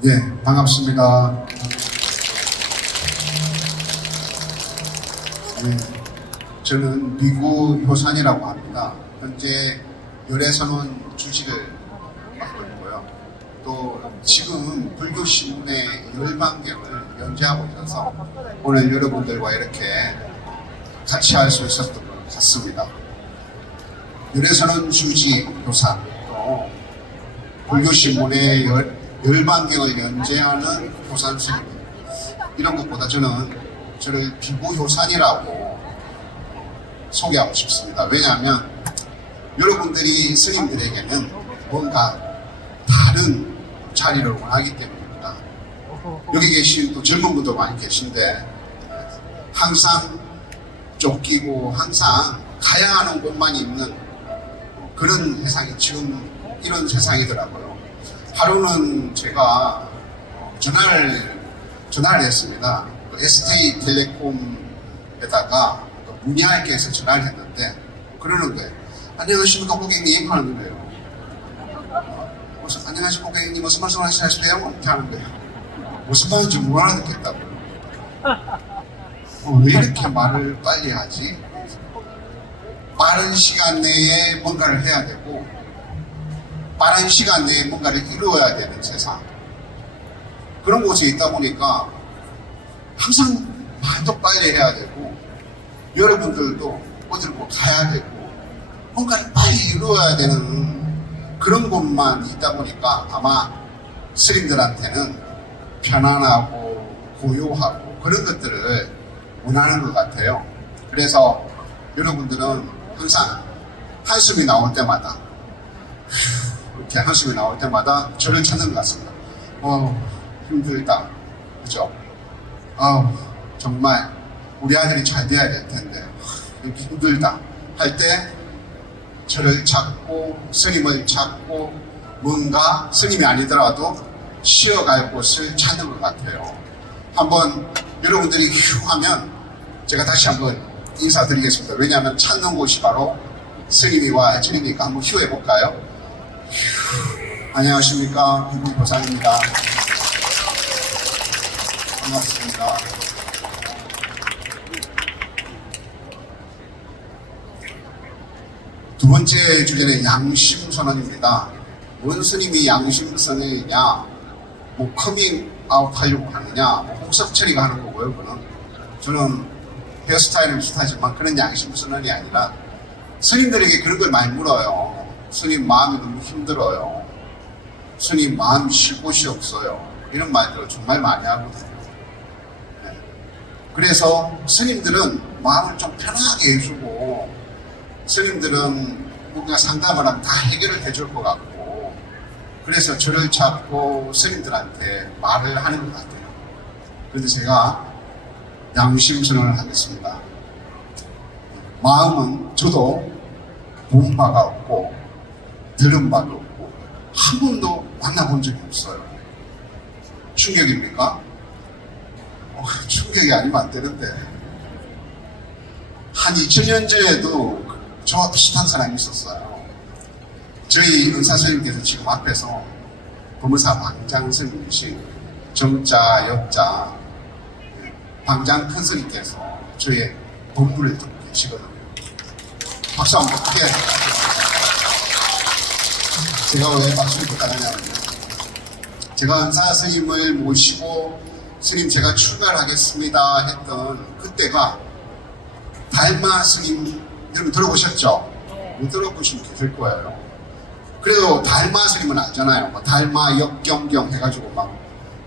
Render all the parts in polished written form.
네, 반갑습니다. 네, 저는 미구 효산이라고 합니다. 현재 열애선원 주직을 맡고 있고요. 또 지금 불교신문의 열반경을 연재하고 있어서 오늘 여러분들과 이렇게 같이 할 수 있었던 것 같습니다. 열애선원 주직 효산, 또 불교신문의 열반경을 연재하는 효산 스님, 이런 것보다 저를 비구효산이라고 소개하고 싶습니다. 왜냐하면 여러분들이 스님들에게는 뭔가 다른 자리를 원하기 때문입니다. 여기 계신 또 젊은 분도 많이 계신데 항상 쫓기고 항상 가야 하는 곳만 있는 그런 세상이 지금 이런 세상이더라고요. 하루는 제가 전화를 했습니다. SK텔레콤에다가 문의할게해서 전화를 했는데 그러는 거예요. 안녕하십니까 고객님 하는 거예요. 안녕하십니까 고객님 무슨 말씀 하시나요? 이렇게 하는 거예요. 무슨 말인지 못 알아듣겠다고요. 왜 이렇게 말을 빨리 하지? 빠른 시간 내에 뭔가를 해야 되고 빠른 시간 내에 뭔가를 이루어야 되는 세상, 그런 곳에 있다 보니까 항상 말도 빨리 해야 되고 여러분들도 어디를 뭐 가야 되고 뭔가를 빨리 이루어야 되는 그런 곳만 있다 보니까 아마 스님들한테는 편안하고 고요하고 그런 것들을 원하는 것 같아요. 그래서 여러분들은 항상 한숨이 나올 때마다 이렇게 한숨이 나올 때마다 저를 찾는 것 같습니다. 힘들다, 그죠? 정말 우리 아들이 잘 돼야 될 텐데 이렇게 힘들다 할 때 저를 찾고 스님을 찾고 뭔가 스님이 아니더라도 쉬어갈 곳을 찾는 것 같아요. 한번 여러분들이 휴 하면 제가 다시 한번 인사드리겠습니다. 왜냐하면 찾는 곳이 바로 스님이 해주니까 한번 휴 해볼까요? 안녕하십니까, 비구효산입니다. 반갑습니다. 두 번째 주제는 양심선언입니다. 뭔 스님이 양심선언이냐, 뭐 커밍 아웃 하려고 하느냐, 뭐 홍석 처리가 하는 거고요. 저는 헤어스타일은 비슷하지만 그런 양심선언이 아니라 스님들에게 그런 걸 많이 물어요. 스님 마음이 너무 힘들어요. 스님 마음이 쉴 곳이 없어요. 이런 말들을 정말 많이 하거든요. 네. 그래서 스님들은 마음을 좀 편하게 해주고 스님들은 뭔가 상담을 하면 다 해결을 해줄 것 같고 그래서 저를 찾고 스님들한테 말을 하는 것 같아요. 그래서 제가 양심선언을 하겠습니다. 마음은 저도 본 바가 없고 들은 바가 없고 한 번도 만나본 적이 없어요. 충격입니까? 충격이 아니면 안 되는데 한 2000년 전에도 저와 비슷한 사람이 있었어요. 저희 은사스님께서 지금 앞에서 법무사 방장 스님이신 정자 여자 방장 큰 스님께서 저의 법문을 듣고 계시거든요. 박수 한번 크게 해주세요. 제가 왜 박수를 부탁하냐면요, 제가 은사 스님을 모시고 스님 제가 출가하겠습니다 했던 그때가 달마 스님, 여러분 들어보셨죠? 못 들어보시면 계실 거예요. 그래도 달마 스님은 알잖아요. 뭐 달마 역경경 해가지고 막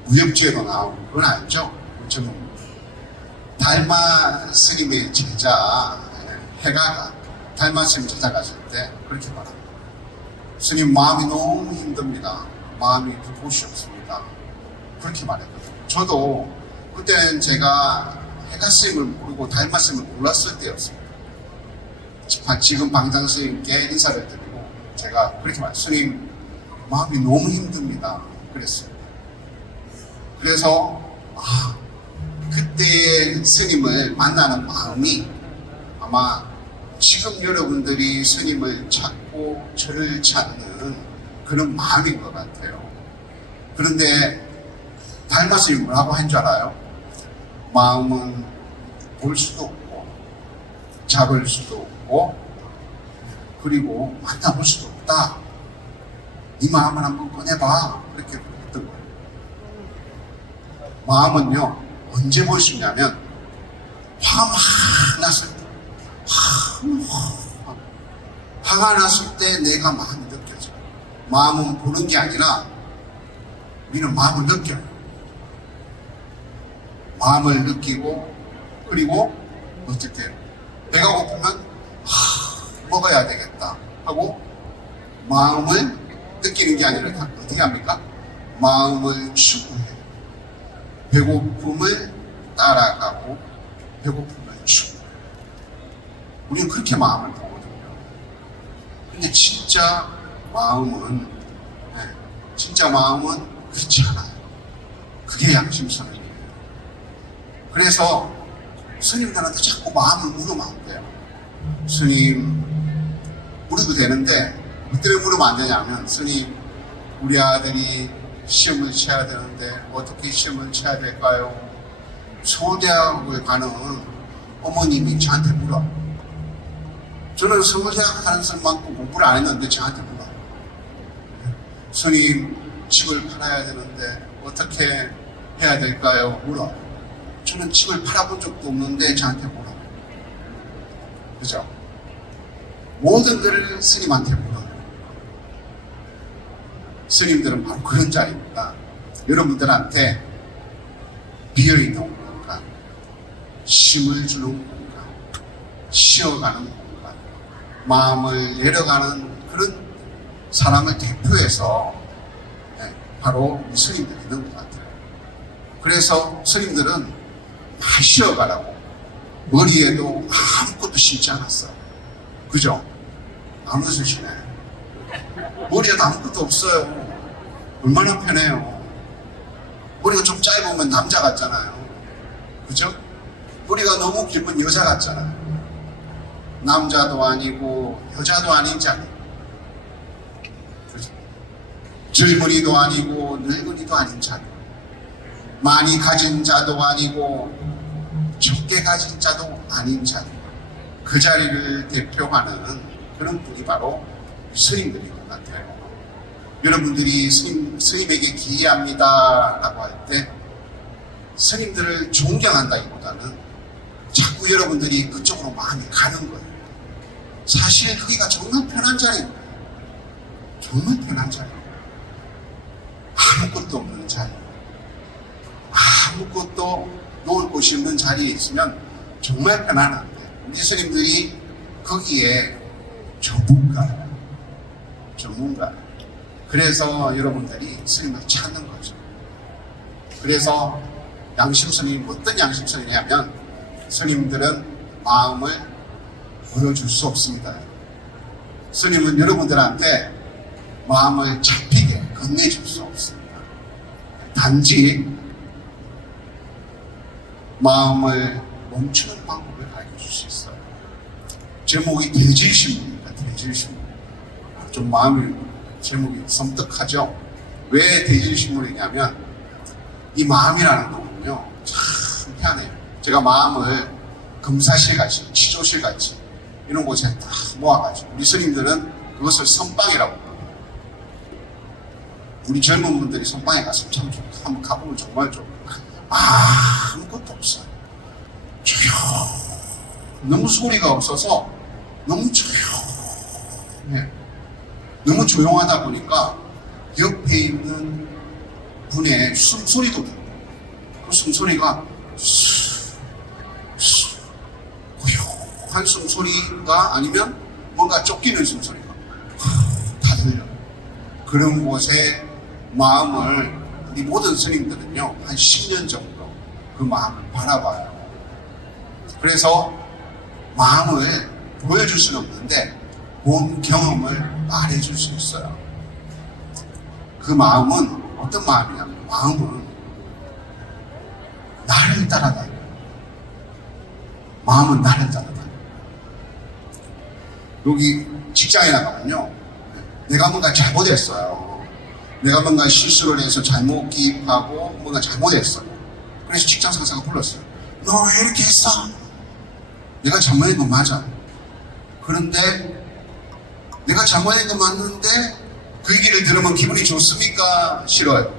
무협지에도 나오고 그건 알죠? 저는 달마 스님의 제자 해가가 달마 스님 찾아갔을 때 그렇게 말합니다. 스님 마음이 너무 힘듭니다. 마음이 곳이 없습니다. 그렇게 말했거든요. 저도 그때는 제가 해가 스님을 모르고 달마 스님을 몰랐을 때였습니다. 지금 방장 스님께 인사를 드리고 제가 그렇게 말했어요. 스님 마음이 너무 힘듭니다. 그랬어요. 그래서 그때의 스님을 만나는 마음이 아마 지금 여러분들이 스님을 찾고 저를 찾는 그런 마음인 것 같아요. 그런데 닮았으니 뭐라고 한 줄 알아요? 마음은 볼 수도 없고 잡을 수도 없고 그리고 만나볼 수도 없다. 네 마음을 한번 꺼내봐. 그렇게 했던 거예요. 마음은요 언제 볼 수 있냐면 화가 막 났을 때, 화가 났을 때 내가 마음이 느껴져. 마음은 보는 게 아니라 우리는 마음을 느껴요. 마음을 느끼고 그리고 어떻게 해요? 배가 고프면 먹어야 되겠다 하고 마음을 느끼는 게 아니라 어떻게 합니까? 마음을 추구해요. 배고픔을 따라가고 배고픔을 추구해요. 우리는 그렇게 마음을 보거든요. 근데 진짜 마음은 그렇지 않아요. 그게 양심선언이에요. 그래서 스님들한테 자꾸 마음을 물으면 안 돼요. 스님, 물어도 되는데 어떻게 물으면 안 되냐면 스님, 우리 아들이 시험을 쳐야 되는데 어떻게 시험을 쳐야 될까요? 서울대학에 가는 어머님이 저한테 물어. 저는 서울대학 가는 사람만큼 공부를 안 했는데 저한테 물어. 스님, 집을 팔아야 되는데 어떻게 해야 될까요? 물어. 저는 집을 팔아본 적도 없는데 저한테 물어. 그죠? 모든 것을 스님한테 물어요. 스님들은 바로 그런 자리입니다. 여러분들한테 비어있는 공간, 힘을 주는 공간, 쉬어가는 공간, 마음을 내려가는 그런 사람을 대표해서 바로 스님들이 있는 것 같아요. 그래서 스님들은 많이 쉬어가라고 머리에도 아무것도 심지 않았어. 그죠? 안 웃으시네. 머리에도 아무것도 없어요. 얼마나 편해요. 머리가 좀 짧으면 남자 같잖아요. 그죠? 머리가 너무 길면 여자 같잖아요. 남자도 아니고 여자도 아닌 자리. 그죠? 젊은이도 아니고 늙은이도 아닌 자리. 많이 가진 자도 아니고 적게 가진 자도 아닌 자리. 그 자리를 대표하는 그런 분이 바로 스님들인 것 같아요. 여러분들이 스님에게 기이합니다 라고 할 때 스님들을 존경한다기보다는 자꾸 여러분들이 그쪽으로 마음이 가는 거예요. 사실 거기가 정말 편한 자리예요. 정말 편한 자리예요. 아무것도 없는 자리. 아무것도 놓을 곳이 없는 자리에 있으면 정말 편안한데 우리 스님들이 거기에 전문가. 그래서 여러분들이 스님을 찾는 거죠. 그래서 양심스님이 어떤 양심스님이냐면 스님들은 마음을 보여줄 수 없습니다. 스님은 여러분들한테 마음을 잡히게 건네줄 수 없습니다. 단지 마음을 멈추는 방법을 알려줄 수 있어요. 제목이 대질신문입니다. 대질신문. 좀 마음이 제목이 섬뜩하죠. 왜 대질신문이냐면 이 마음이라는 거는요 참 희한해요. 제가 마음을 금사실 같이 치조실 같이 이런 곳에 딱 모아가지고 우리 스님들은 그것을 선방이라고 합니다. 우리 젊은 분들이 선방에 갔으면 참 좋고 한번 가보면 정말 좋고 아무것도 없어요. 조용. 너무 소리가 없어서 너무 조용해. 너무 조용하다 보니까 옆에 있는 분의 숨소리도 들고 그 숨소리가 고요한 숨소리가 아니면 뭔가 쫓기는 숨소리가 다 들려요. 그런 곳에 마음을 우리 모든 스님들은요 한 10년 정도 그 마음을 바라봐요. 그래서 마음을 보여줄 수는 없는데 본 경험을 말해줄 수 있어요. 그 마음은 어떤 마음이냐면 마음은 나를 따라다녀요. 마음은 나를 따라다녀요. 여기 직장에 나가면요 내가 뭔가 잘못했어요. 내가 뭔가 실수를 해서 잘못 기입하고 뭔가 잘못했어. 그래서 직장 상사가 불렀어요. 너 왜 이렇게 했어? 내가 잘못한 건 맞아. 그런데 내가 잘못한 건 맞는데 그 얘기를 들으면 기분이 좋습니까? 싫어요.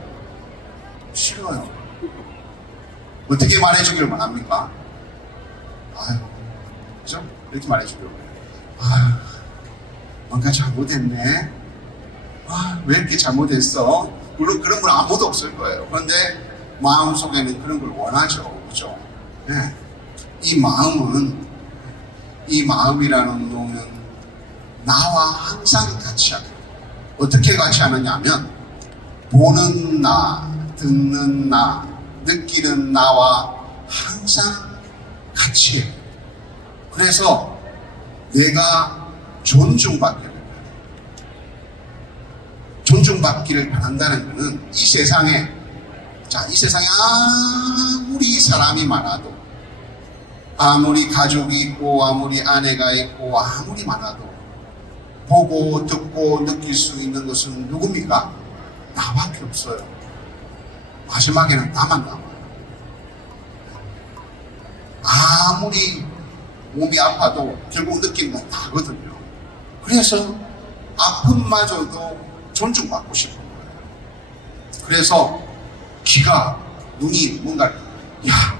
싫어요. 어떻게 말해주기를 원합니까? 아유, 그죠? 이렇게 말해주기를 원해요. 아유, 뭔가 잘못했네. 아, 왜 이렇게 잘못했어? 물론 그런 분 아무도 없을 거예요. 그런데 마음속에는 그런 걸 원하죠. 그죠? 네. 이 마음이라는 놈은 나와 항상 같이 하는. 어떻게 같이 하느냐 하면, 보는 나, 듣는 나, 느끼는 나와 항상 같이 해요. 그래서 내가 존중받기를 바란다는 것은 이 세상에 아무리 사람이 많아도, 아무리 가족이 있고 아무리 아내가 있고 아무리 많아도 보고 듣고 느낄 수 있는 것은 누굽니까? 나밖에 없어요. 마지막에는 나만 남아요. 아무리 몸이 아파도 결국 느끼는 건 나거든요. 그래서 아픔마저도 존중받고 싶은 거예요. 그래서 눈이 뭔가를, 야,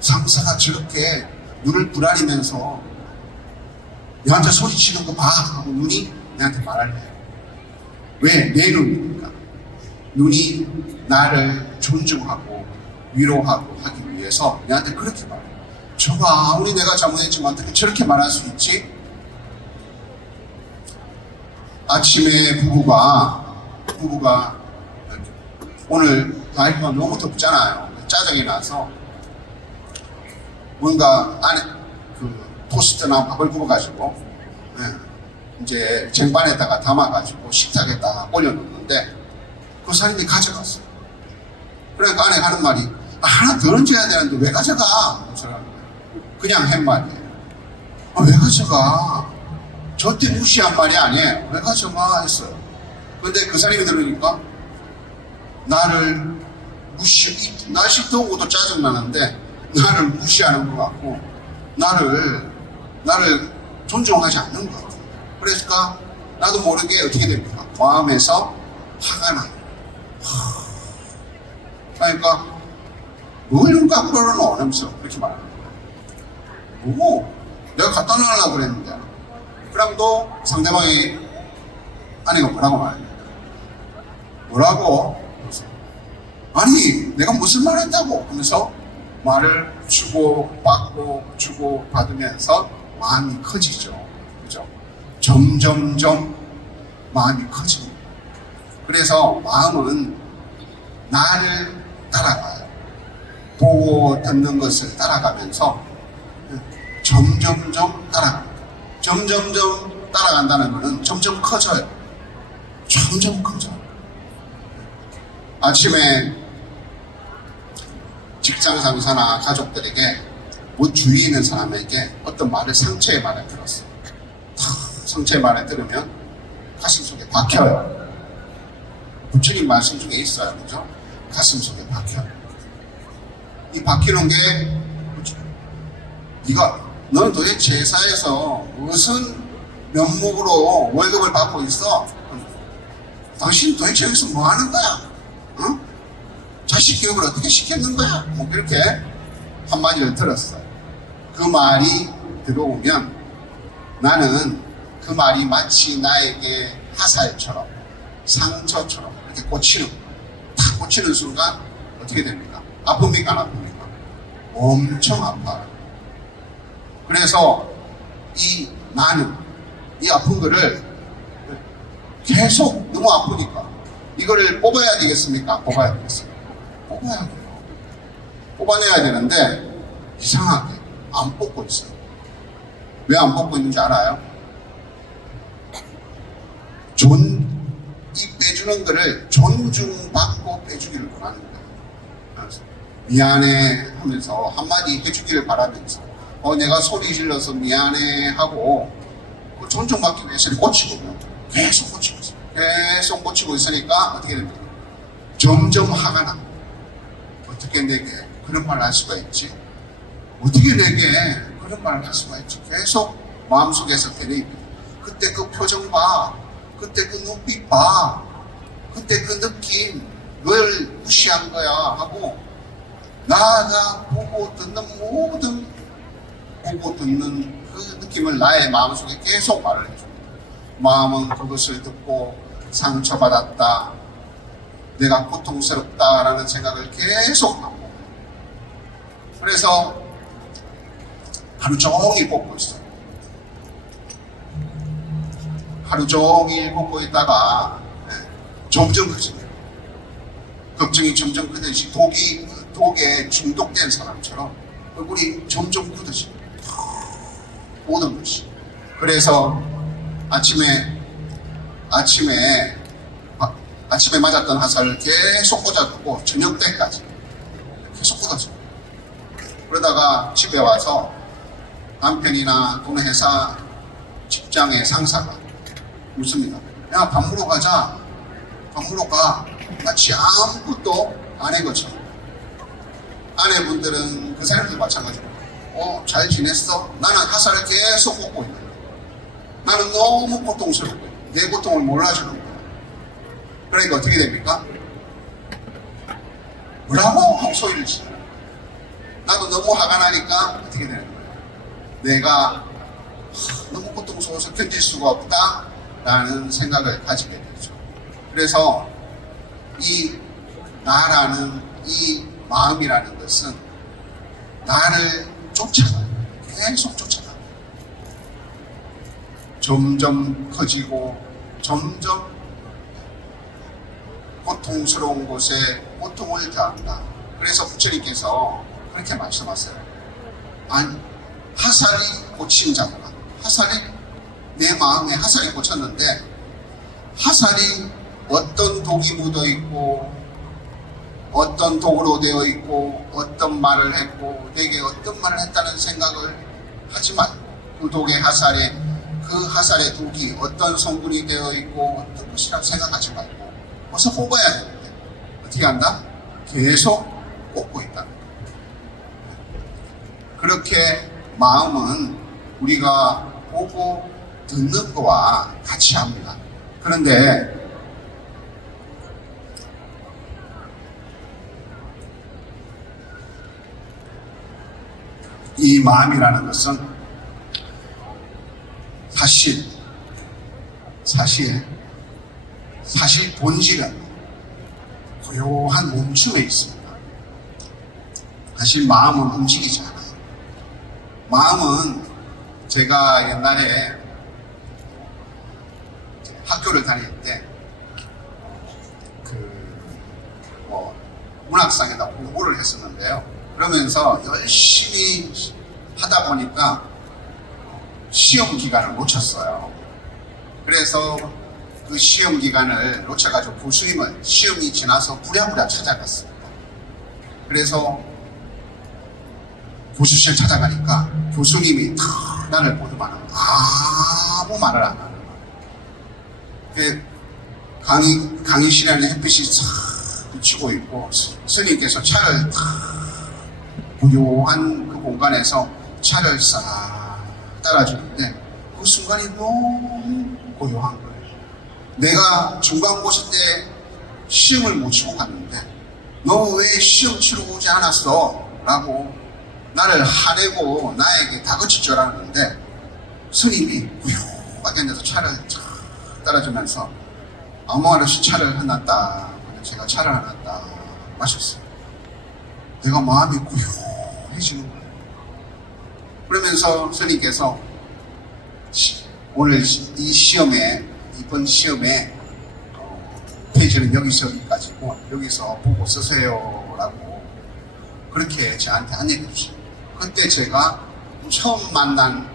상사가 저렇게 눈을 부라리면서 내한테 소리치는 거 봐 하고 눈이 내한테 말을 해요. 왜? 내 눈이니까. 눈이 나를 존중하고 위로하고 하기 위해서 내한테 그렇게 말해요. 저가 아무리 내가 잘못했지만 어떻게 저렇게 말할 수 있지? 아침에 부부가 오늘 날씨가 너무 덥잖아요. 짜증이 나서 뭔가 안에 토스트나 밥을 구워가지고 이제 쟁반에다가 담아가지고 식탁에다가 올려놓는데 그 사람이 가져갔어요. 그러니까 아내가 하는 말이, 하나 더 얹어야 되는데 왜 가져가? 그냥 한 말이에요. 왜 가져가? 저때 무시한 말이 아니에요. 왜 가져가? 했어요. 근데 그 사람이 들으니까 나를 날씨 더우고도 짜증나는데 나를 무시하는 것 같고 나를 존중하지 않는 것 같아요. 그러니까 나도 모르게 어떻게 됩니까? 마음에서 화가 나요. 그러니까 뭘 눈 감고는 오면서 그렇게 말하는 거예요. 내가 갖다 놓으려고 그랬는데. 그럼 또 상대방이 아내가 뭐라고 말해요? 뭐라고? 아니 내가 무슨 말 했다고? 하면서 말을 주고 받으면서 마음이 커지죠. 그죠? 점점점 마음이 커집니다. 그래서 마음은 나를 따라가요. 보고 듣는 것을 따라가면서 점점점 따라갑니다. 점점점 따라간다는 것은 점점 커져요. 점점 커져요. 아침에 직장 상사나 가족들에게 뭐 주위 있는 사람에게 어떤 말을 상처의 말을 들었어요. 상처의 말을 들으면 가슴속에 박혀요. 부처님 말씀 중에 있어요. 그죠? 가슴속에 박혀요. 이 박히는 게 너는 도대체 회사에서 무슨 면목으로 월급을 받고 있어? 당신 도대체 여기서 뭐 하는 거야? 응? 자식 교육을 어떻게 시켰는 거야? 뭐 그렇게 한마디를 들었어요. 그 말이 들어오면 나는 그 말이 마치 나에게 화살처럼 상처처럼 이렇게 탁 꽂히는 순간 어떻게 됩니까? 아픕니까? 안 아픕니까? 엄청 아파요. 그래서 나는 이 아픈 거를 계속 너무 아프니까 이거를 뽑아야 되겠습니까? 뽑아야 되겠습니까? 뽑아야 돼요. 뽑아내야 되는데 이상하게 안 뽑고 있어요. 왜 안 뽑고 있는지 알아요? 이 빼주는 거를 존중받고 빼주기를 원하는 거예요. 미안해 하면서 한마디 해주기를 바라면서 내가 소리 질러서 미안해 하고 존중받기 위해서 꽂히고 계속 꽂히고 있어요. 계속 꽂히고 있으니까 어떻게 됩니까? 점점 화가 나. 어떻게 내게 그런 말을 할 수가 있지? 어떻게 내게 그런 말을 할 수가 있지? 계속 마음속에서 되뇌. 그때 그 표정 봐. 그때 그 눈빛 봐. 그때 그 느낌. 널 무시한 거야 하고 나가 보고 듣는 모든 보고 듣는 그 느낌을 나의 마음속에 계속 말을 해줘. 마음은 그것을 듣고 상처받았다. 내가 고통스럽다라는 생각을 계속 하고. 그래서 하루 종일 꽂고 있어. 하루 종일 꽂고 있다가 점점 커집니다. 걱정이 점점 크듯이 독에 중독된 사람처럼 얼굴이 점점 굳어집니다. 모든 것이. 그래서 아침에 맞았던 화살을 계속 꽂아두고 저녁 때까지 계속 꽂아줘요. 그러다가 집에 와서 남편이나 또는 회사 직장의 상사가 묻습니다. 야, 밥 먹으러 가자. 밥 먹으러 가. 마치 아무것도 안 한 것처럼. 아내분들은 그 사람들 마찬가지로 잘 지냈어? 나는 화살을 계속 꽂고 있는 거야. 나는 너무 고통스럽고 내 고통을 몰라주는 거야. 그러니까 어떻게 됩니까? 뭐라고? 하고 소리를 치는 거야. 나도 너무 화가 나니까 어떻게 되는 거야? 내가 너무 고통스러워서 견딜 수가 없다 라는 생각을 가지게 되죠. 그래서 이 나라는 이 마음이라는 것은 나를 쫓아가요. 계속 쫓아가요. 점점 커지고 점점 고통스러운 곳에 고통을 더한다. 그래서 부처님께서 그렇게 말씀하세요. 아니, 화살이 꽂힌 자가, 화살이 내 마음에 화살이 꽂혔는데 화살이 어떤 독이 묻어 있고 어떤 독으로 되어 있고 어떤 말을 했고 내게 어떤 말을 했다는 생각을 하지 말고 그 독의 화살에 그 화살의 독이 어떤 성분이 되어 있고 어떤 것이라고 생각하지 말고 벌써 뽑아야 되는데 어떻게 한다? 계속 뽑고 있다. 그렇게 마음은 우리가 보고 듣는 거와 같이 합니다. 그런데 이 마음이라는 것은 사실 본질은 고요한 멈춤에 있습니다. 사실 마음은 움직이지 않아요. 마음은 제가 옛날에 학교를 다닐 때 문학상에다 공부를 했었는데요. 그러면서 열심히 하다 보니까 시험 기간을 놓쳤어요. 그래서 그 시험 기간을 놓쳐가지고 교수님을 시험이 지나서 부랴부랴 찾아갔습니다. 그래서 교수실 찾아가니까 교수님이 탁 나를 보더만 아무 말을 안 하는 거예요. 강의실에 햇빛이 싹 비치고 있고 스님께서 차를 탁 고요한 그 공간에서 차를 싹 따라주는데 그 순간이 너무 고요한 거예요. 내가 중간고사 때 시험을 못 치고 갔는데 너 왜 시험 치러 오지 않았어? 라고 나를 화내고 나에게 다그칠 줄 알았는데 스님이 고요하게 앉아서 차를 쫙 따라주면서 아무 말 없이 차를 하나 딱 제가 차를 하나 딱 마셨어요. 내가 마음이 고요해지는 거예요. 그러면서 스님께서 오늘 이 시험에 이번 시험에 페이지는 여기서 여기까지고 여기서 보고 쓰세요 라고 그렇게 저한테 안내해 주시고 그때 제가 처음 만난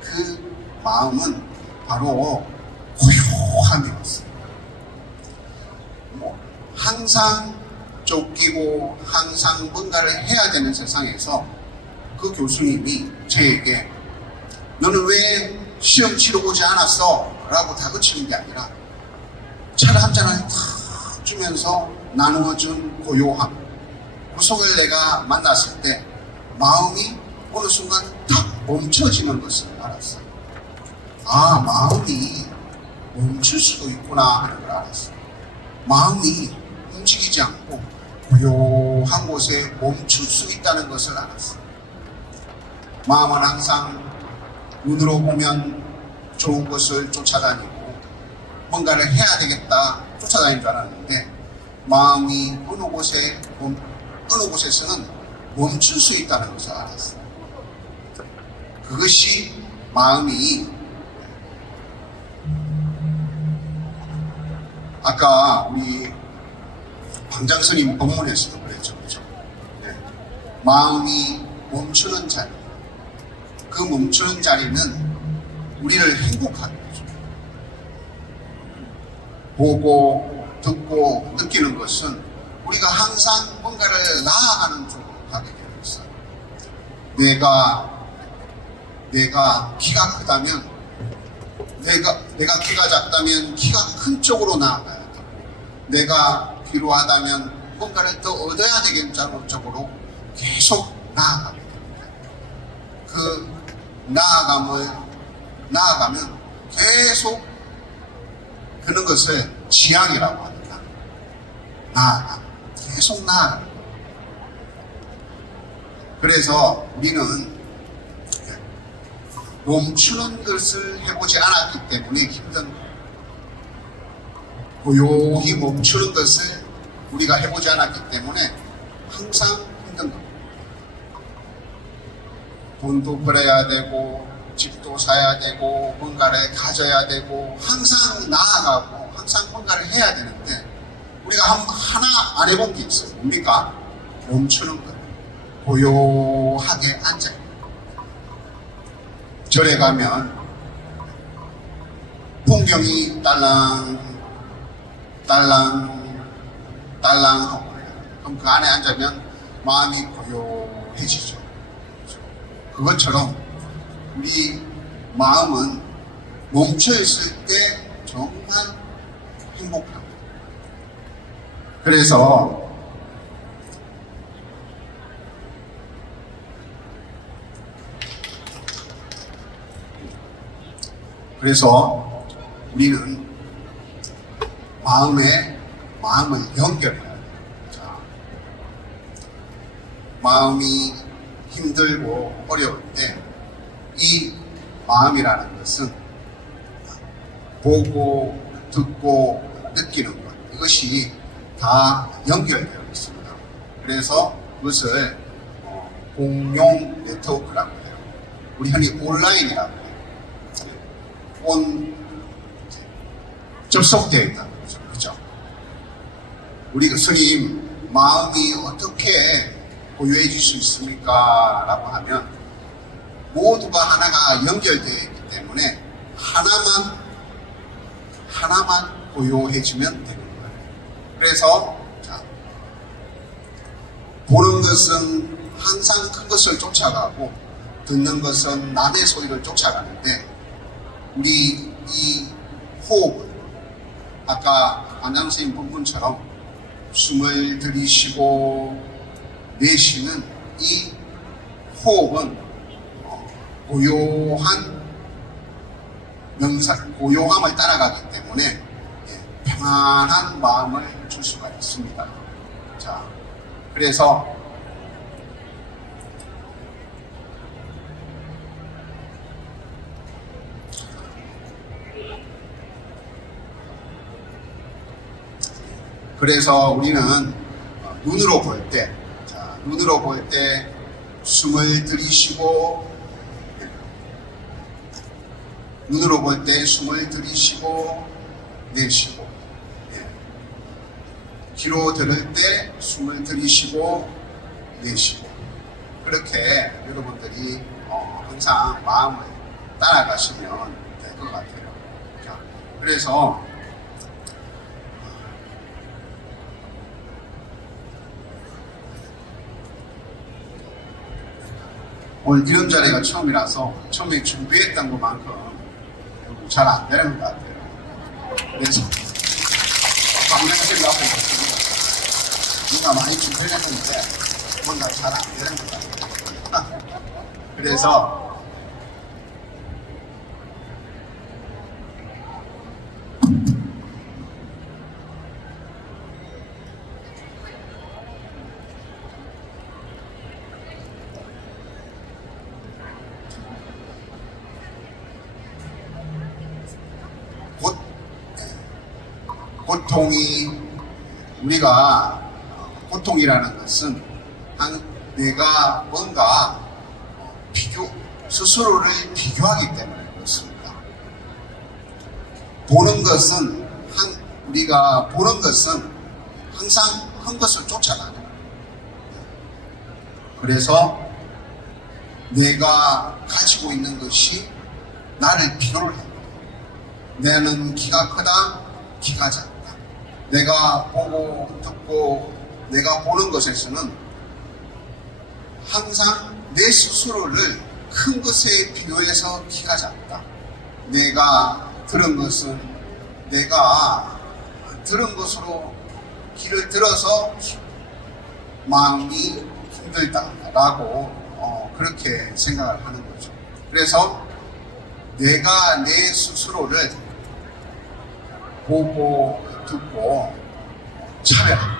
그 마음은 바로 고요함이었어요. 항상 쫓기고 항상 뭔가를 해야 되는 세상에서 그 교수님이 저에게 너는 왜 시험 치러 오지 않았어? 라고 다그치는 게 아니라 차를 한 잔을 탁 주면서 나누어준 고요함, 그 속을 내가 만났을 때 마음이 어느 순간 탁 멈춰지는 것을 알았어요. 아, 마음이 멈출 수도 있구나 하는 걸 알았어요. 마음이 움직이지 않고 고요한 곳에 멈출 수 있다는 것을 알았어요. 마음은 항상 눈으로 보면 좋은 것을 쫓아다니고 뭔가를 해야 되겠다 쫓아다니는 줄 알았는데 마음이 어느 곳에서는 멈출 수 있다는 것을 알았어요. 그것이 마음이 아까 우리 방장스님 법문에서도 그랬죠. 그렇죠? 네. 마음이 멈추는 자리, 그 멈추는 자리는 우리를 행복하게 해줘. 보고 듣고 느끼는 것은 우리가 항상 뭔가를 나아가는 쪽으로 가게 되어 있어요. 내가 키가 크다면 내가 키가 작다면 키가 큰 쪽으로 나아가야 되고, 내가 필요하다면 뭔가를 더 얻어야 되겠다는 쪽으로 계속 나아가게 됩니다. 그 나아가면 계속 그런 것을 지향이라고 합니다. 계속 나아가. 그래서 우리는 멈추는 것을 해보지 않았기 때문에 힘든 거예요. 고요히 멈추는 것을 우리가 해보지 않았기 때문에 항상 힘든 겁니다. 돈도 벌어야 되고 집도 사야 되고 뭔가를 가져야 되고 항상 나아가고 항상 뭔가를 해야 되는데 우리가 하나 안 해본 게 있어요. 뭡니까? 멈추는 거예요. 고요하게 앉아요. 절에 가면 풍경이 딸랑 하고 그럼 그 안에 앉으면 마음이 고요해지죠. 그것처럼 우리 마음은 멈춰있을 때 정말 행복합니다. 그래서 우리는 마음을 연결해야 돼요. 마음이 힘들고 어려울 때 이 마음이라는 것은 보고 듣고 느끼는 것, 이것이 다 연결되어 있습니다. 그래서 그것을 공용 네트워크라고 해요. 우리 흔히 온라인이라고 해요. 접속되어 있다는 거죠. 그렇죠? 우리 스님, 마음이 어떻게 고요해질 수 있습니까? 라고 하면 모두가 하나가 연결되어 있기 때문에 하나만 고요해지면 되는 거예요. 그래서 보는 것은 항상 큰 것을 쫓아가고 듣는 것은 남의 소리를 쫓아가는데 우리 이 호흡은 아까 안장선생님 본문처럼 숨을 들이쉬고 내쉬는 이 호흡은 고요함을 따라가기 때문에 평안한 마음을 줄 수가 있습니다. 자, 그래서 우리는 눈으로 볼 때 숨을 들이쉬고 내쉬고, 귀로 들을 때 숨을 들이쉬고 내쉬고, 그렇게 여러분들이 항상 마음을 따라가시면 될 것 같아요. 자, 그래서 오늘 이런 자리가 처음이라서 처음에 준비했던 것만큼 잘 안 되는 것 같아요. 그래서 방향을 하고 있습니다. 뭔가 많이 준비했는데 뭔가 잘 안 되는 것 같아요. 그래서 곧 고통이 우리가 고통이라는 것은 내가 뭔가 스스로를 비교하기 때문에 그렇습니다. 우리가 보는 것은 항상 한 것을 쫓아가요. 그래서 내가 가지고 있는 것이 나를 비교를 합니다. 나는 키가 크다, 키가 작다. 내가 보고 듣고 내가 보는 것에서는 항상 내 스스로를 큰 것에 비교해서 키가 작다. 내가 들은 것은 내가 들은 것으로 귀를 들어서 마음이 힘들다라고 그렇게 생각을 하는 거죠. 그래서 내가 내 스스로를 보고 듣고 차별합니다.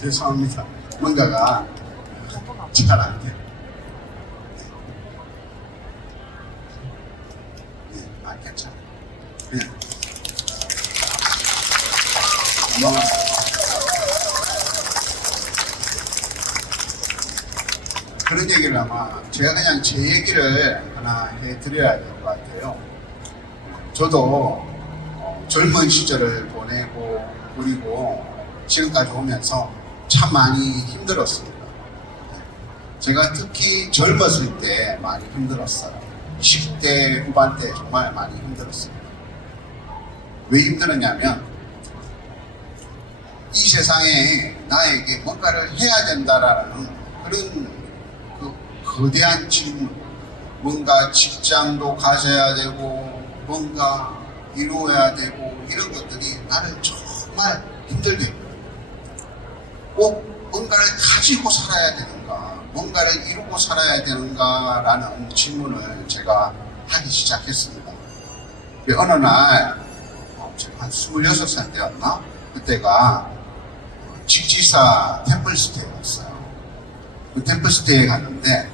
죄송합니다. 뭔가가 잘 안 돼. 괜찮아. 그런 얘기를 아마 제가 그냥 제 얘기를 하나 해드려야 될 것 같아요. 저도 젊은 시절을 보내고 그리고 지금까지 오면서 참 많이 힘들었습니다. 제가 특히 젊었을 때 많이 힘들었어요. 10대 후반 때 정말 많이 힘들었습니다. 왜 힘들었냐면 이 세상에 나에게 뭔가를 해야 된다라는 그런 그 거대한 질문, 뭔가 직장도 가져야 되고 뭔가 이루어야 되고 이런 것들이 나를 정말 힘들게 해요. 꼭 뭔가를 가지고 살아야 되는가, 뭔가를 이루고 살아야 되는가라는 질문을 제가 하기 시작했습니다. 어느 날 제가 한 26살 때였나? 그때가 직지사 템플스테이였어요. 그 템플스테이에 갔는데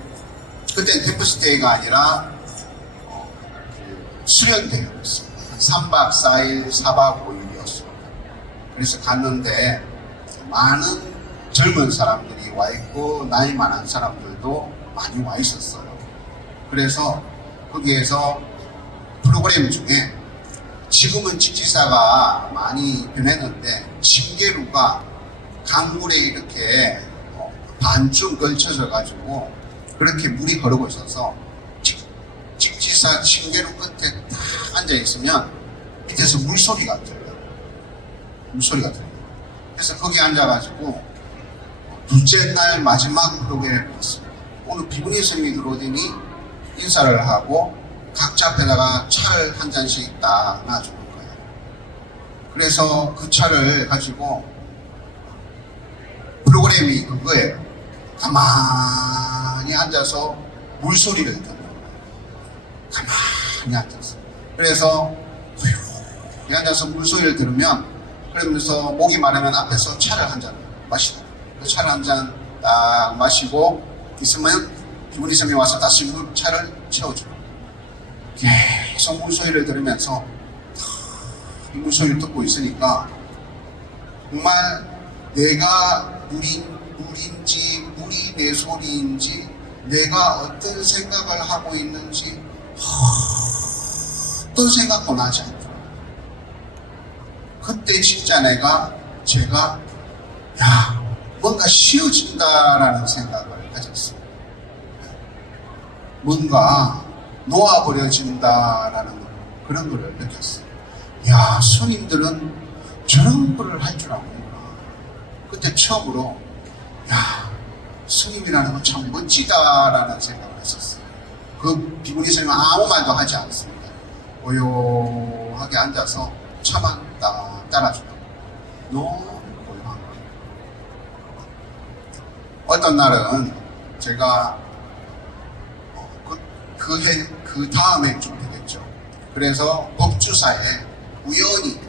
그때는 템플스테이가 아니라 수련대회였습니다. 3박 4일, 4박 5일이었습니다. 그래서 갔는데 많은 젊은 사람들이 와 있고 나이 많은 사람들도 많이 와 있었어요. 그래서 거기에서 프로그램 중에 지금은 직지사가 많이 변했는데 징계루가 강물에 이렇게 반쯤 걸쳐져 가지고 그렇게 물이 흐르고 있어서 직지사 징계루 끝에 딱 앉아 있으면 밑에서 물소리가 들려요. 물소리가 들려요. 그래서 거기 앉아가지고 둘째 날 마지막 프로그램을 봤습니다. 오늘 비구니 스님이 들어오더니 인사를 하고 각자 앞에다가 차를 한 잔씩 딱 놔주는 거예요. 그래서 그 차를 가지고 프로그램이 그거예요. 가만히 앉아서 물소리를 듣는 거예요. 가만히 앉아서. 그래서 조용히 앉아서 물소리를 들으면 그러면서 목이 마르면 앞에서 차를 한 잔 마시고 그 차를 한 잔 딱 마시고 있으면 비구니 스님이 와서 다시 차를 채워줘요. 계속 물소리를 들으면서 이 물소리를 듣고 있으니까 정말 내가 물인지 물이 내 소리인지 내가 어떤 생각을 하고 있는지 어떤 생각도 나지 않더라고요. 그때 진짜 제가 야, 뭔가 쉬워진다라는 생각을 가졌어요. 뭔가 놓아버려진다라는 그런 걸 느꼈어요. 야, 스님들은 저런 거를 할 줄 아는구나. 그때 처음으로 야, 스님이라는 건 참 멋지다라는 생각을 했었어요. 그 비구니 스님은 아무 말도 하지 않습니다. 고요하게 앉아서 차만 딱 따라주고 너무 고요한 거예요. 어떤 날은 제가 그 다음에 좀 되겠죠. 그래서 법주사에 우연히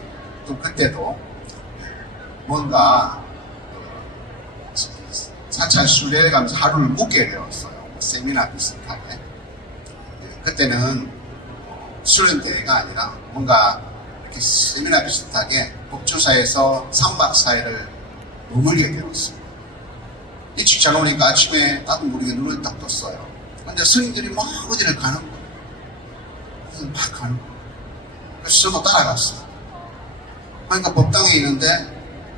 또 그때도 뭔가 사찰 수련회 가면서 하루를 묵게 되었어요. 세미나 비슷하게. 그때는 수련대회가 아니라 뭔가 이렇게 세미나 비슷하게 법주사에서 3박 4일을 머물게 되었어요. 일찍 잘 오니까 아침에 나도 모르게 눈을 딱 떴어요. 근데 스님들이 막 어디를 가는 거예요. 막 가는 거예요. 그래서 저도 따라갔어요. 그러니까 법당에 있는데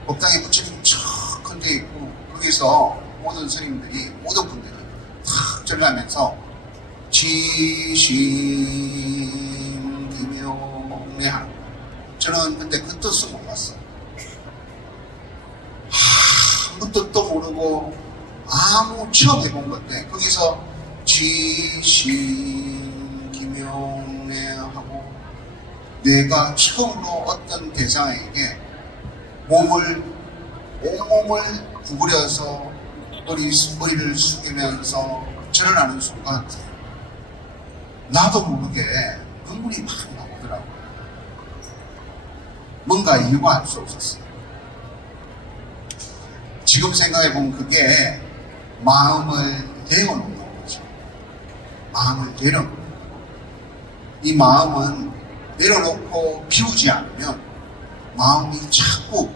법당에 부처님 쫙 큰데 있고 거기서 모든 스님들이 모든 분들은 탁 절하면서 지심기묘내 하는 거예요. 저는 근데 그 뜻을 몰랐어요. 아무 뜻도 모르고 아무 처음 해본 건데 거기서 지심기묘내 하고 내가 처음으로 어떤 대상에게 온몸을 구부려서 머리를 숙이면서 절하는 순간 나도 모르게 눈물이 막 나오더라고요. 뭔가 이유가 알 수 없었어요. 지금 생각해보면 그게 마음을 내어놓는 거죠. 마음을 내려놓는 거예요. 이 마음은 내려놓고 비우지 않으면 마음이 자꾸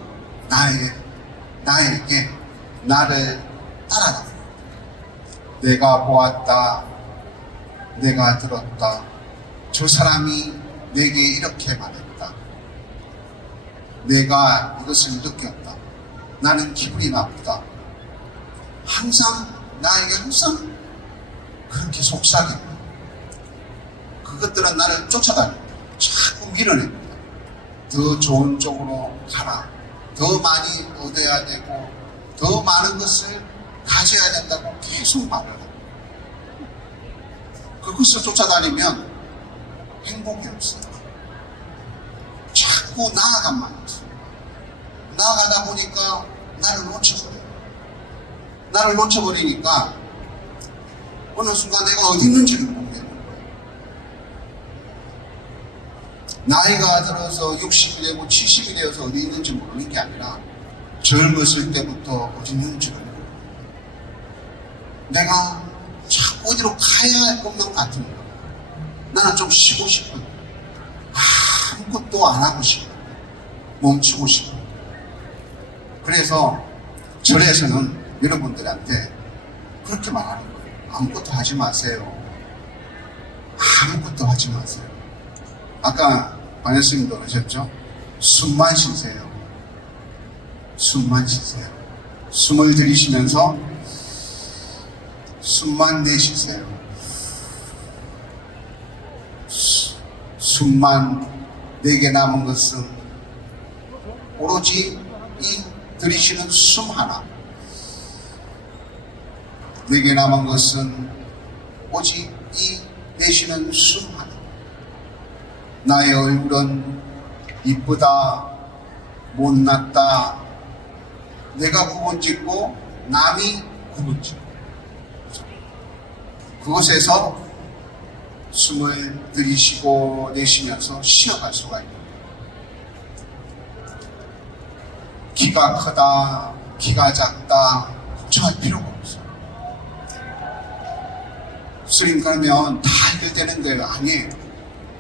나에게 나를 따라갑니다. 내가 보았다, 내가 들었다, 저 사람이 내게 이렇게 말했다, 내가 이것을 느꼈다, 나는 기분이 나쁘다. 나에게 항상 그렇게 속삭입니다. 그것들은 나를 쫓아다닙니다. 자꾸 밀어냅니다. 더 좋은 쪽으로 가라. 더 많이 얻어야 되고 더 많은 것을 가져야 된다고 계속 말을 합니다. 그것을 쫓아다니면 행복이 없어요. 자꾸 나아가만 있어요. 나아가다 보니까 나를 놓쳐버려요. 나를 놓쳐버리니까 어느 순간 내가 어디 있는지를 모르겠는 거예요. 나이가 들어서 60이 되고 70이 되어서 어디 있는지 모르는 게 아니라 젊었을 때부터 어디 있는지를 모르는 거예요. 내가 자꾸 어디로 가야 할 것만 같은 거예요. 나는 좀 쉬고 싶어요. 아무것도 안 하고 싶어요. 멈추고 싶어요. 그래서 절에서는 여러분들한테 그렇게 말하는 거예요. 아무것도 하지 마세요. 아무것도 하지 마세요. 아까 반야스님도 그러셨죠? 숨만 쉬세요. 숨만 쉬세요. 숨을 들이쉬면서 숨만 내쉬세요. 숨만 내게 남은 것은 오로지 이 들이쉬는 숨 하나. 내게 남은 것은 오직 이 내쉬는 숨 하나. 나의 얼굴은 이쁘다, 못났다, 내가 구분짓고 남이 구분짓고 그곳에서 숨을 들이쉬고 내쉬면서 쉬어갈 수가 있는 거예요. 키가 크다, 키가 작다 걱정할 필요가 없어요. 스님 그러면 다 해결되는 거예요? 아니에요.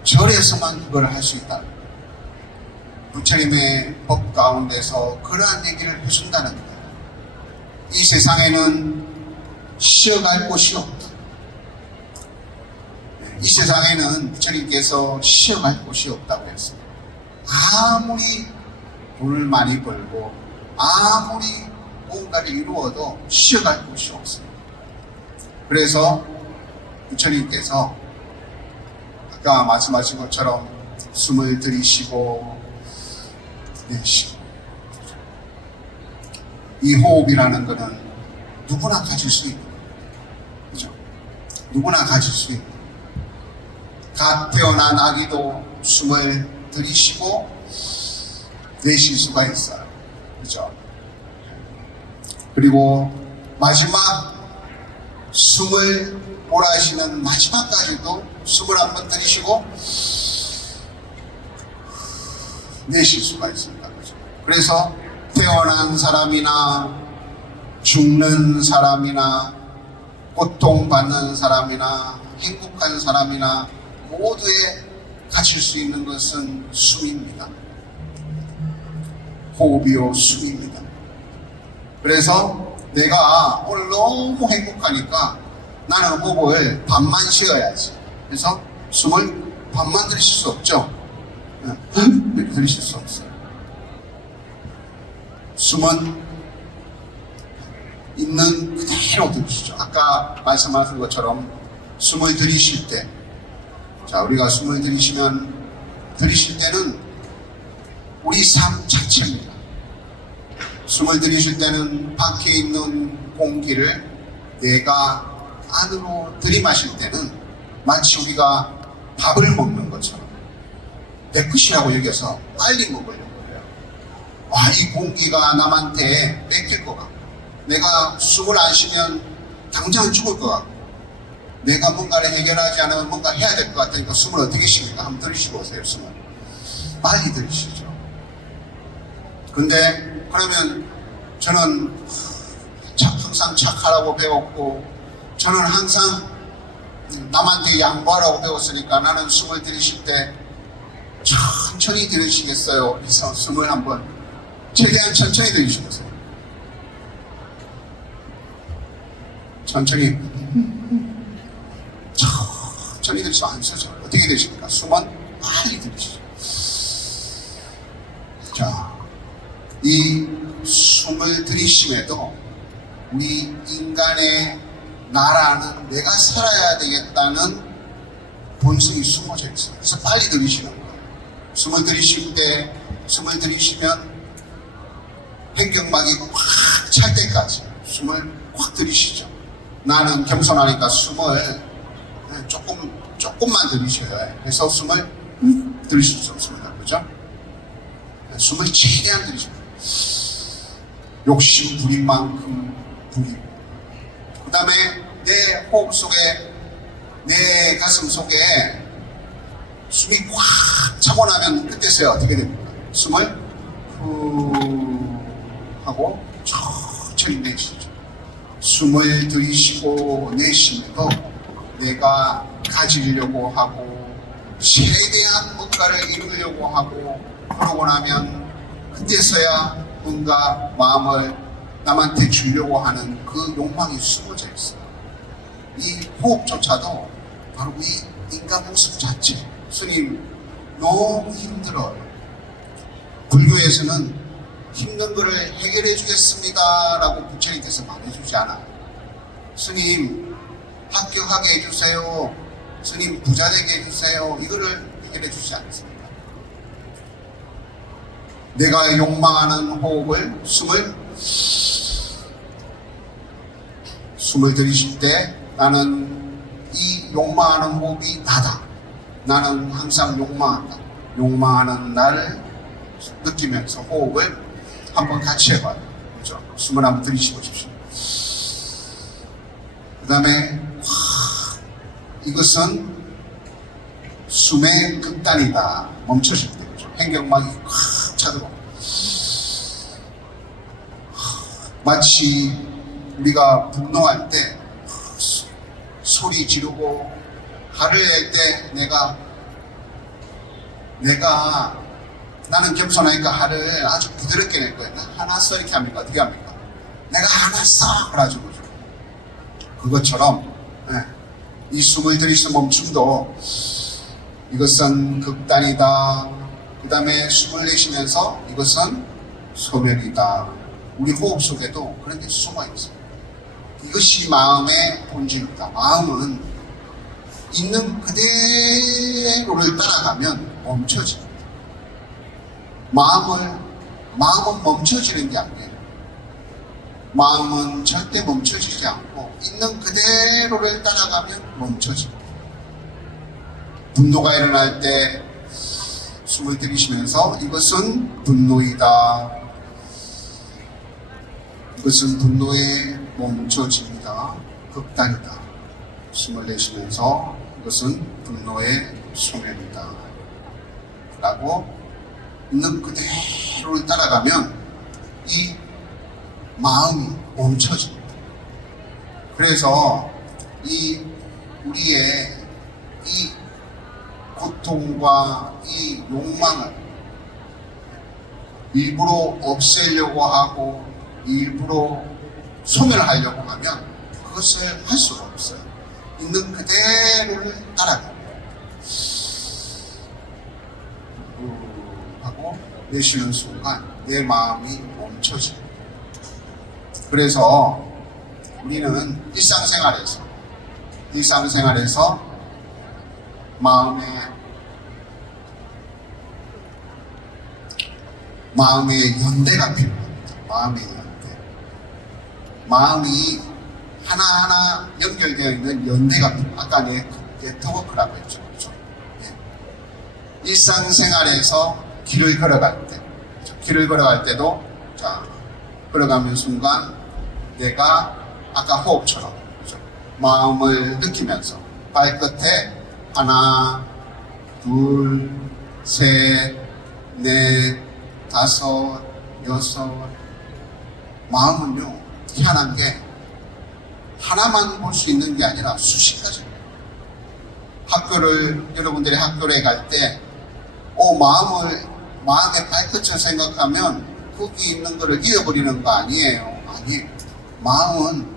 절에서만 그걸 할 수 있다. 부처님의 법 가운데서 그러한 얘기를 해준다는 거예요. 이 세상에는 쉬어갈 곳이 없다. 이 세상에는 부처님께서 쉬어갈 곳이 없다고 했습니다. 아무리 돈을 많이 벌고 아무리 무언가를 이루어도 쉬어갈 곳이 없어요. 그래서 부처님께서 아까 말씀하신 것처럼 숨을 들이쉬고 내쉬고, 이 호흡이라는 것은 누구나 가질 수 있는 거예요. 그죠? 누구나 가질 수 있는 거예요. 갓 태어난 아기도 숨을 들이쉬고 내쉴 수가 있어요. 그죠? 그리고 마지막 숨을 몰아쉬는 마지막까지도 숨을 한번 들이쉬고 내쉴 수가 있습니다. 그죠? 그래서 태어난 사람이나 죽는 사람이나 고통받는 사람이나 행복한 사람이나 모두에 가질 수 있는 것은 숨입니다. 호흡이요 숨입니다. 그래서 내가 오늘 너무 행복하니까 나는 호흡을 반만 쉬어야지. 그래서 숨을 반만 들이쉴 수 없죠. 이렇게 들이쉴 수 없어요. 숨은 있는 그대로 들이쉬죠. 아까 말씀하신 것처럼 숨을 들이쉴 때, 자, 우리가 숨을 들이쉴 때는 우리 삶 자체입니다. 숨을 들이쉴 때는 밖에 있는 공기를 내가 안으로 들이마실 때는 마치 우리가 밥을 먹는 것처럼 내 것이라고 여겨서 빨리 먹으려고 해요. 와, 이 공기가 남한테 뺏길 것 같고, 내가 숨을 안 쉬면 당장 죽을 것 같고, 내가 뭔가를 해결하지 않으면 뭔가 해야 될 것 같으니까 숨을 어떻게 쉽니까? 한번 들이쉬고 오세요. 숨을 빨리 들이쉬죠. 근데 그러면 저는 항상 착하라고 배웠고, 저는 항상 남한테 양보하라고 배웠으니까 나는 숨을 들이쉴 때 천천히 들이쉬겠어요. 그래서 숨을 한번 최대한 천천히 들이쉬겠어요. 천천히 들이쉬면 안 서죠. 어떻게 들이십니까? 숨은 빨리 들이쉬죠. 자, 이 숨을 들이쉼에도 우리 인간의 나라는 내가 살아야 되겠다는 본성이 숨어져 있어요. 그래서 빨리 들이쉬는 거예요. 숨을 들이쉬면 횡격막이 꽉 찰 때까지 숨을 꽉 들이쉬죠. 나는 겸손하니까 숨을 조금만 들이쉬어야 해요. 그래서 숨을 들이쉴 수 없습니다. 그죠? 숨을 최대한 들이쉽니다. 욕심 부린 만큼 부리고, 그 다음에 내 호흡 속에, 내 가슴 속에 숨이 꽉 차고 나면 그때서야 어떻게 됩니까? 숨을 후 하고 천천히 내쉬죠. 숨을 들이쉬고 내쉬면서 내가 가지려고 하고 최대한 뭔가를 이루려고 하고, 그러고 나면 그때서야 뭔가 마음을 남한테 주려고 하는 그 욕망이 숨어져 있어요. 이 호흡조차도 바로 이 인간 모습 자체. 스님 너무 힘들어요. 불교에서는 힘든 거를 해결해 주겠습니다 라고 부처님께서 말해주지 않아요. 스님 합격하게 해주세요, 스님 부자 되게 해주세요, 이거를 해결해 주지 않습니다. 내가 욕망하는 호흡을, 숨을 들이쉴 때 나는 이 욕망하는 호흡이 나다. 나는 항상 욕망한다. 욕망하는 나를 느끼면서 호흡을 한번 같이 해봐요. 그렇죠? 숨을 한번 들이쉬 보십시오. 그 다음에 이것은 숨의 극단이다. 멈춰질 때, 그렇죠? 횡격막이 꽉 차도록. 마치 우리가 분노할 때 소리 지르고 화를 낼 때 나는 겸손하니까 화를 아주 부드럽게 낼 거예요. 나 화났어 이렇게 합니까? 어떻게 합니까? 내가 화났어 그래가지고 그것처럼 이 숨을 들이쉬는 멈춤도 이것은 극단이다. 그 다음에 숨을 내쉬면서 이것은 소멸이다. 우리 호흡 속에도 그런 게 숨어 있어요. 이것이 마음의 본질입니다. 마음은 있는 그대로를 따라가면 멈춰집니다. 마음은 멈춰지는 게 아니에요. 마음은 절대 멈춰지지 않고 있는 그대로를 따라가면 멈춰집니다. 분노가 일어날 때 숨을 들이쉬면서 이것은 분노이다. 이것은 분노의 멈춰짐이다. 극단이다. 숨을 내쉬면서 이것은 분노의 소멸이다. 라고 있는 그대로를 따라가면 이 마음이 멈춰집니다. 그래서 우리의 이 고통과 이 욕망을 일부러 없애려고 하고 일부러 소멸하려고 하면 그것을 할 수가 없어요. 있는 그대로를 따라갑니다. 하고 내쉬는 순간 내 마음이 멈춰집니다. 그래서 우리는 일상생활에서 마음의 연대가 필요합니다. 마음의 연대. 마음이 하나하나 연결되어 있는 연대가 필요합니다. 아까 네트워크라고 했죠. 그렇죠? 네. 일상생활에서 길을 걸어갈 때도 걸어가는 순간 내가 아까 호흡처럼 그렇죠? 마음을 느끼면서 발끝에 하나, 둘, 셋, 넷, 다섯, 여섯. 마음은요, 희한한 게 하나만 볼 수 있는 게 아니라 수십 가지. 여러분들이 학교에 갈 때, 마음의 발끝을 생각하면 거기 있는 거를 잃어버리는 거 아니에요. 아니에요. 마음은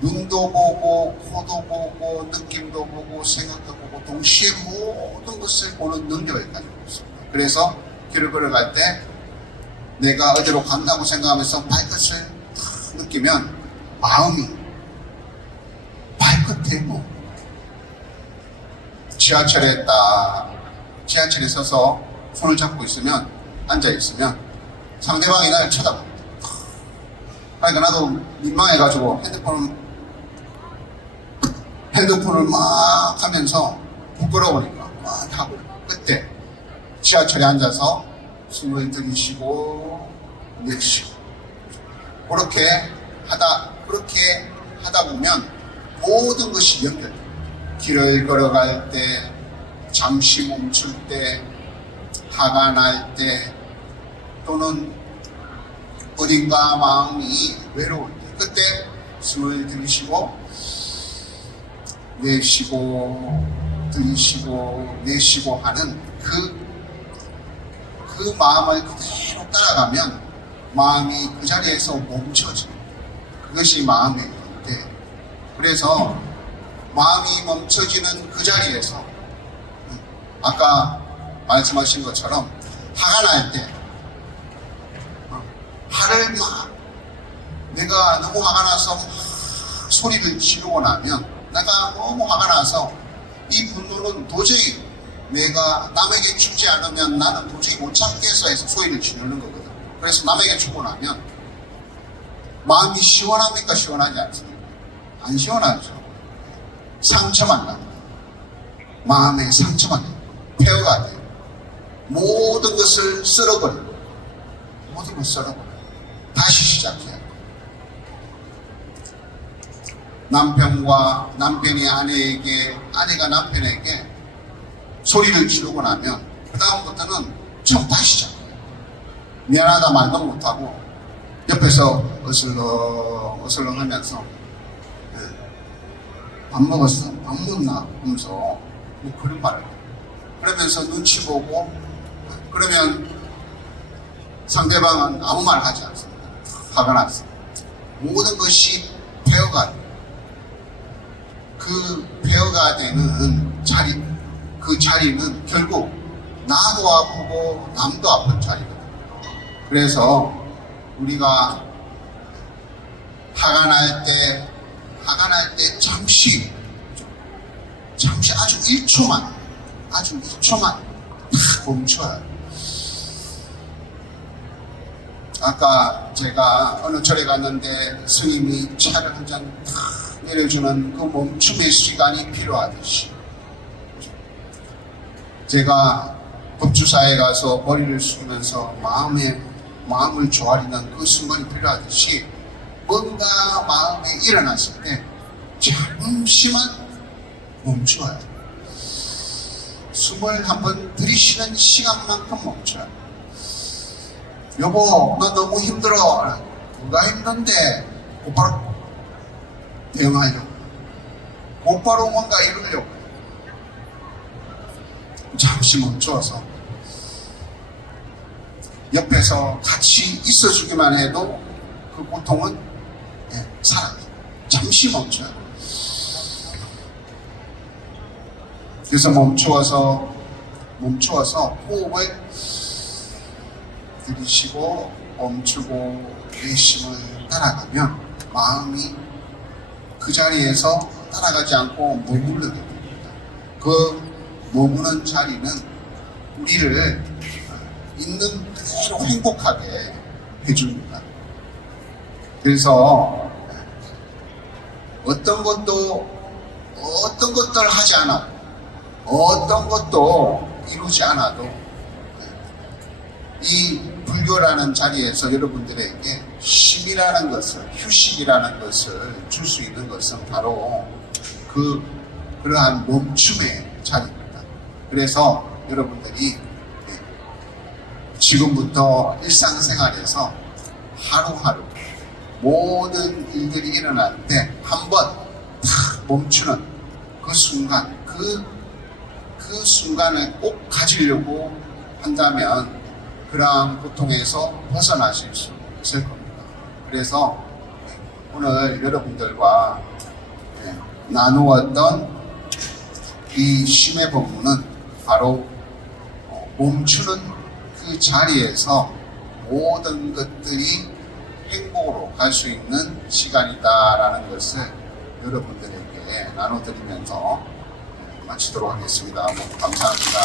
눈도 보고, 코도 보고, 느낌도 보고, 생각도 보고, 동시에 모든 것을 보는 능력을 가지고 있습니다. 그래서 길을 걸어갈 때 내가 어디로 간다고 생각하면서 발끝을 탁 느끼면 마음이 발끝에 지하철에 서서 손을 잡고 있으면, 앉아있으면 상대방이 나를 쳐다봅니다. 그러니까 나도 민망해가지고 핸드폰을 막 하면서 부끄러우니까 막 하고, 그때 지하철에 앉아서 숨을 들이쉬고 내쉬고 그렇게 하다 보면 모든 것이 연결돼요. 길을 걸어갈 때, 잠시 멈출 때, 화가 날 때, 또는 어딘가 마음이 외로울 때, 그때 숨을 들이쉬고 내쉬고 들이쉬고 내쉬고 하는 그 마음을 그대로 따라가면 마음이 그 자리에서 멈춰져요. 그것이 마음의 연대. 그래서 마음이 멈춰지는 그 자리에서 아까 말씀하신 것처럼 화가 날 때 내가 너무 화가 나서 막 소리를 지르고 나면, 내가 너무 화가 나서 이 분노는 도저히 내가 남에게 주지 않으면 나는 도저히 못 참겠어 해서 소리를 지르는 거거든. 그래서 남에게 주고 나면 마음이 시원합니까? 시원하지 않습니까? 안 시원하죠. 상처만 납니다. 마음에 상처만 납니다. 폐허가 돼요. 모든 것을 썰어버려요. 모든 것을 썰어버려요. 다시 시작해야 돼요. 남편이 아내가 남편에게 소리를 지르고 나면 그 다음부터는 처음 다시 시작해요. 미안하다 말도 못하고 옆에서 어슬렁 하면서 밥 먹었어? 밥 먹나? 하면서 뭐 그런 말을 해요. 그러면서 눈치 보고, 그러면 상대방은 아무 말 하지 않습니다. 화가 났습니다. 모든 것이 폐허가 돼요. 그 폐허가 되는 자리, 그 자리는 결국 나도 아프고 남도 아픈 자리거든요. 그래서 우리가 화가 날 때 잠시 아주 1초만 탁 멈춰요. 아까 제가 어느 절에 갔는데 스님이 차를 한 잔 탁 내려주는 그 멈춤의 시간이 필요하듯이, 제가 법주사에 가서 머리를 숙이면서 마음을 조아리는 그 순간이 필요하듯이, 뭔가 마음에 일어났을 때 잠시만 멈춰요. 숨을 한번 들이쉬는 시간만큼 멈춰요. 여보, 나 너무 힘들어. 누가 힘든데? 곧바로 대응하려고, 곧바로 뭔가 이루려고. 잠시 멈춰서 옆에서 같이 있어주기만 해도 그 고통은 사라져요. 잠시 멈춰요. 그래서 멈추어서 호흡을 들이쉬고 멈추고 내쉬을 따라가면 마음이 그 자리에서 따라가지 않고 머무르게 됩니다. 그 머무는 자리는 우리를 있는 그대로 행복하게 해줍니다. 그래서 어떤 것들 하지 않아도, 어떤 것도 이루지 않아도 이 불교라는 자리에서 여러분들에게 쉼이라는 것을, 휴식이라는 것을 줄 수 있는 것은 바로 그러한 멈춤의 자리입니다. 그래서 여러분들이 지금부터 일상생활에서 하루하루 모든 일들이 일어날 때 한번 탁 멈추는 그 순간, 그 순간을 꼭 가지려고 한다면 그러한 고통에서 벗어나실 수 있을 겁니다. 그래서 오늘 여러분들과 나누었던 이 쉼의 법문은 바로 멈추는 그 자리에서 모든 것들이 행복으로 갈 수 있는 시간이다라는 것을 여러분들에게 나눠드리면서 마치도록 하겠습니다. 감사합니다.